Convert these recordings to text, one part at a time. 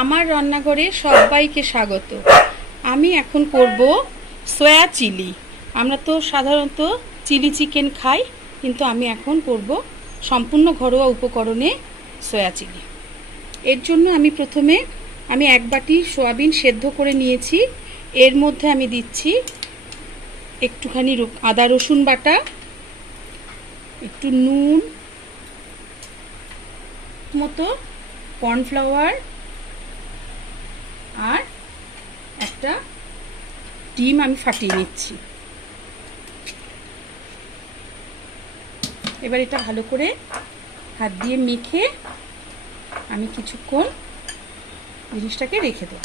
আমার রান্নাঘরে সবাইকে স্বাগত। আমি এখন করব সয়া চিলি। আমরা তো সাধারণত চিলি চিকেন খাই, কিন্তু আমি এখন করব সম্পূর্ণ ঘরোয়া উপকরণে সয়া চিলি। এর জন্য আমি প্রথমে এক বাটি সয়াবিন সেদ্ধ করে নিয়েছি। এর মধ্যে আমি দিচ্ছি একটুখানি আদা রসুন বাটা, একটু নুন মতো, কর্নফ্লাওয়ার আর একটা ডিম আমি ফাটিয়ে নিচ্ছি। এবার এটা ভালো করে হাত দিয়ে মেখে আমি কিছুক্ষণ জিনিসটাকে রেখে দেব।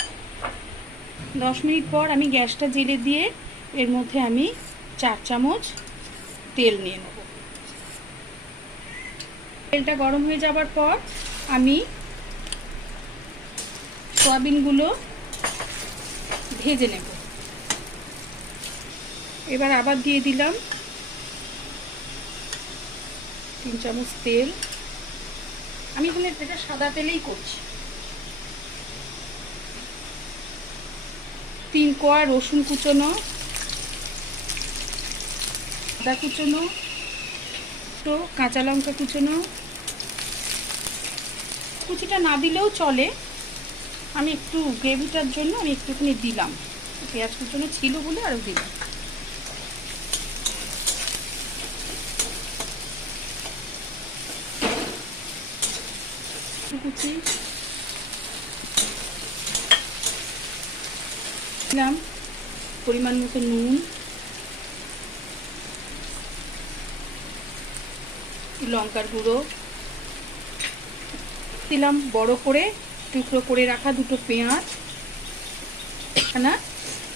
10 মিনিট পর আমি গ্যাসটা জ্বেলে দিয়ে এর মধ্যে আমি 4 চামচ তেল নিয়ে নেব। তেলটা গরম হয়ে যাবার পর আমি সয়াবিনগুলো ভেজে নেব। এবার আবার দিয়ে দিলাম 3 চামচ তেল। আমি এখানে এটা সাদা তেলেই করছি। 3 কোয়া রসুন কুচোনো, আদা কুচোনো, তো কাঁচা লঙ্কা কুচোনো। কুচিটা না দিলেও চলে, আমি একটু গ্রেভিটার জন্য আমি একটুখানি দিলাম। পেঁয়াজ কুচোনো ছিল বলে আরও দিলাম। কুচি দিলাম, পরিমাণ মতো নুন, লঙ্কার গুঁড়ো দিলাম, বড় করে টুকরো করে রাখা 2টো পেঁয়াজ, না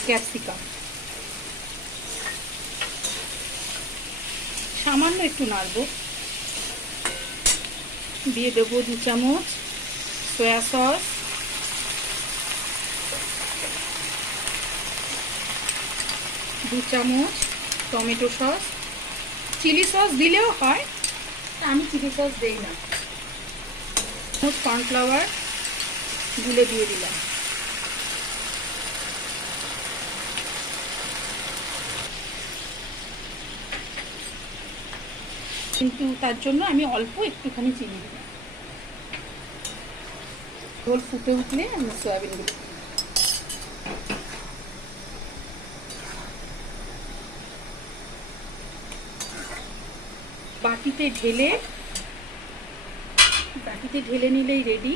ক্যাপসিকাম, সামান্য একটু নাড়ব। দিয়ে দেবো 2 চামচ সয়া সস, 2 চামচ টমেটো সস। চিলি সস দিলেও হয়, আমি চিলি সস দেই না। কর্নফ্লাওয়ার গুলে দিয়ে দিলাম। কিন্তু তার জন্য আমি অল্প একটুখানি চিনি দিলাম। ঝোল ফুটে উঠলে আমি সয়াবিনগুলো বাটিতে ঢেলে নিলেই রেডি।